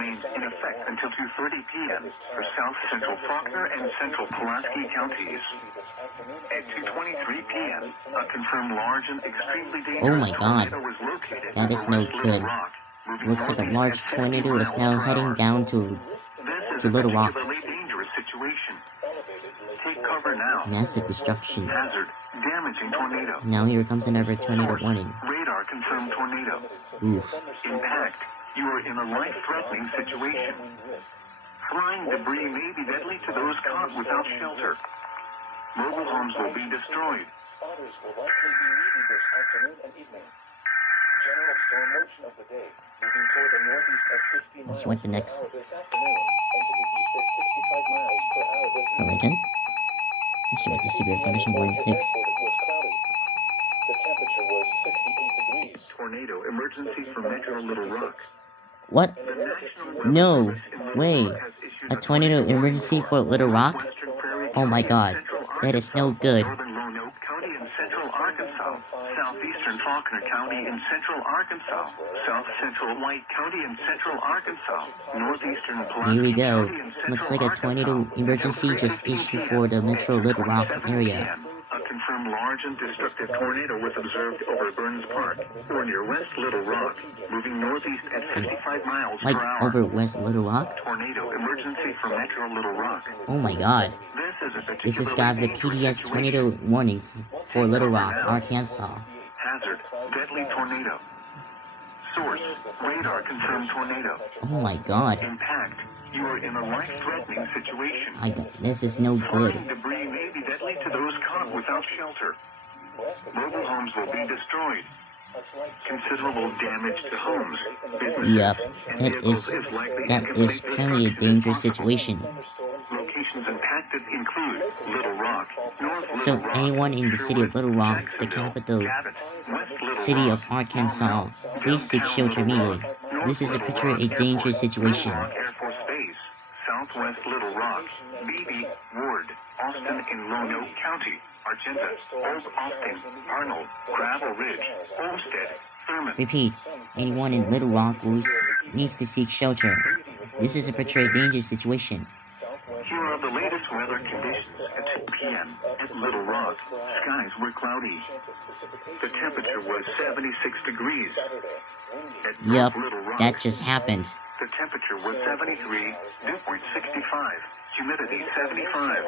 remains in effect until 2:30 p.m. for South Central Faulkner and Central Pulaski counties. At 2:23 p.m., a confirmed large and extremely Oh dangerous my god. tornado was located That over is no West Little good. Rock, moving Looks like a northeast large at 70 tornado is miles now per heading hour. down to This is a Little Rock. particularly dangerous situation. Take cover now. Massive destruction. Hazard. Damaging tornado. Now here comes another tornado Source. warning. Radar confirmed tornado. Oof. Impact. You are in a life-threatening situation. Flying debris may be deadly to those caught without shelter. Mobile homes will be destroyed. Spotters will likely be needed this afternoon and evening. General storm motion of the day, moving toward the northeast at 50 miles Let's wait the per next. hour this afternoon, and to the east at 65 miles per hour this Alright evening. then. Let's see what the severe thunderstorm warning takes. Airport, it was cloudy. The temperature was 68 degrees. Tornado emergency for Metro Little Rock. What? The National Weather No Service in Little way. Rock has issued A tornado emergency for Little Rock? Northwestern Prairie Oh my County and god. Central That is no Arkansas, good. Northern Roanoke County and Central Arkansas, Southeastern Faulkner County and Central Arkansas, South Central White County and Central Arkansas, Northeastern Pulaski Here we go. County and Central Looks like a tornado Arkansas. emergency Until just 3:15 issued p.m. for the Metro Little Rock 7 area. p.m. A confirmed large and destructive tornado was observed over Burns Park, or near West Little Rock, moving northeast at 55 miles Like per hour. over West Little Rock? Tornado emergency for Metro Little Rock. Oh my god. This has got the PDS tornado warning for Little Rock, Arkansas. Hazard, deadly tornado. Source, radar confirmed tornado. Oh my god. Impact, you are in a life-threatening situation. This is no good. Flying debris may be deadly to those caught without shelter. Mobile homes will be destroyed. Considerable damage to homes, businesses, Yep, and that vehicles is is likely, that and is complete currently a destruction is dangerous possible. situation. Locations impacted include Little Rock, North So Little Rock, anyone in the city of Little Rock, the Jacksonville, capital Cabot, West Little city Rock, of Arkansas, Maumelle, please take downtown shelter Little immediately. Rock, North This is a Little picture of Rock a dangerous Airport, situation. Little Rock Air Force Base, Southwest Little Rock, Beebe, Ward, Austin in Roanoke County, Argenta, Old Austin, Arnold, Gravel Ridge, Olmsted, Thurman. Repeat, anyone in Little Rock needs to seek shelter. This is a picture of a dangerous situation. Here are the latest weather conditions at 2 p.m. at Little Rock. Skies were cloudy. The temperature was 76 degrees. At Yup, Little Rock, that just happened. the temperature was 73, dew point 65, humidity 75.